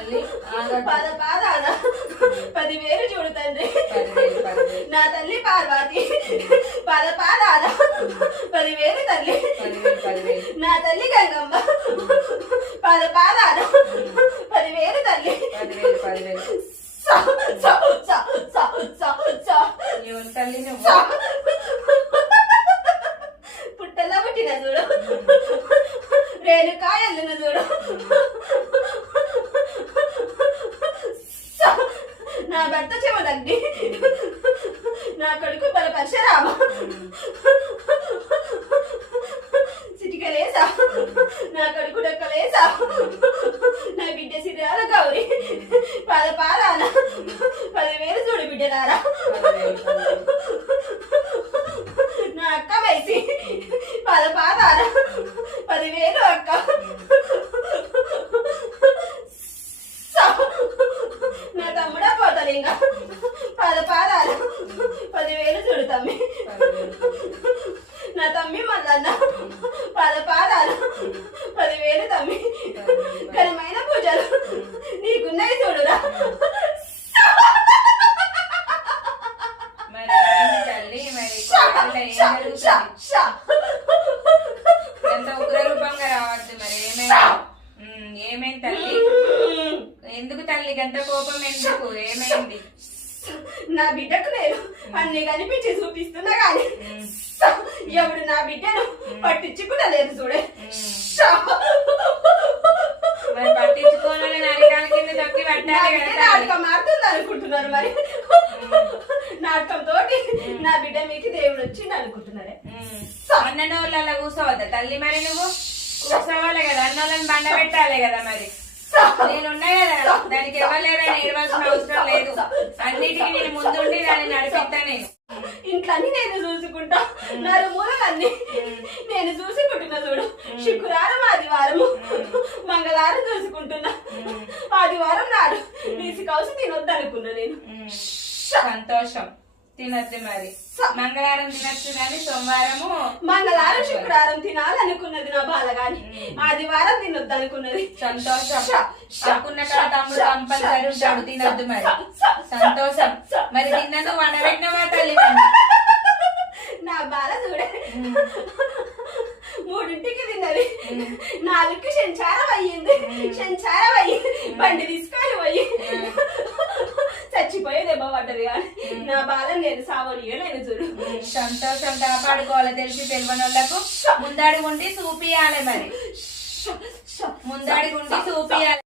తల్లి పద పాదాన 10,000 చూడు తండ్రి నా తల్లి పార్వతి పద పాదాన 10,000 తల్లి నా తల్లి గంగమ్మ పద పాదాన 10,000 తల్లి తల్లి నువ్వు పుట్టలా పుట్టిన చూడు రేణుకాయల్లున చూడు నా భర్త చెమదగ్ని నా కొడుకు బల పరశురామ చిటికలేసా నా కొడుకు డొక్కలేసా నా బిడ్డ సిరియాల గౌరి పద పాదాన 10,000 చూడు బిడ్డలారా నా అక్క వేసి పద పాదాన 10,000 అక్క నా తమ్ముడా పోతలింగ పద పాదాలు 10,000 చూడు తమ్మి నా తమ్మి మల్లన్న పద పాదాలు 10,000 తమ్మి ఘనమైన పూజలు నీకున్నాయి చూడురా తల్లి మరి ఎంత ఉగ్ర రూపంగా రావద్దు మరి ఏమైంది తల్లి ఎందుకు తల్లి గంత కోపం ఎందుకు ఏమైంది నా బిడ్డకు నేను అన్ని కనిపించి చూపిస్తున్నా గాని ఎవడు నా బిడ్డను పట్టించుకున్నా లేదు చూడే మరి పట్టించుకోవాలి నరికాల కింద తొక్కి పట్టాలి కదా నాటకం ఆడుతుంది అనుకుంటున్నారు మరి నాటకం తోటి నా బిడ్డ మీకు దేవుడు వచ్చింది అనుకుంటున్నారే అన్నోళ్ళు అలా కూర్చోవద్దా తల్లి మరి నువ్వు కూర్చోవాలి కదా అన్నోళ్ళని బండ పెట్టాలి కదా మరి నేనున్నా కదా దానికి ఇవ్వలేదని ఏడవలసిన అవసరం లేదు అన్నిటికీ నేను ముందుండి దాన్ని నడిపిస్తా నేను ఇంట్లన్నీ నేను చూసుకుంటా నలుమూలలన్నీ నేను చూసుకుంటున్నా చూడు శుక్రవారం ఆదివారము మంగళవారం చూసుకుంటున్నా ఆదివారం నాడు నీసి కౌసు తినొద్దు అనుకున్నా నేను సంతోషం తినొద్దు మరి మంగళవారం తినొచ్చు కానీ సోమవారము మంగళవారం శుక్రవారం తినాలనుకున్నది నా బాధ గాని ఆదివారం తినొద్దు అనుకున్నది సంతోషం అనుకున్న కాడ తమ్ముడు కంపల్సరీ ఉంటాడు తినొద్దు మరి సంతోషం మరి తిన్నదు వండబెట్టినవా తల్లి నా బాధ చూడే 3ంటికి తిన్నది 4కి శంచారం అయ్యింది శంచారం అయ్యి బండి తీసుకొని పోయి చచ్చిపోయి దెబ్బ పడ్డది కానీ నా బాధ నేను సావనీయలేను చూడు సంతోషం కాపాడుకోవాలి తెలిసి తెలియని వాళ్ళకు ముందడుగుండి చూపియాలి మరి ముందడుగుండి చూపియాలి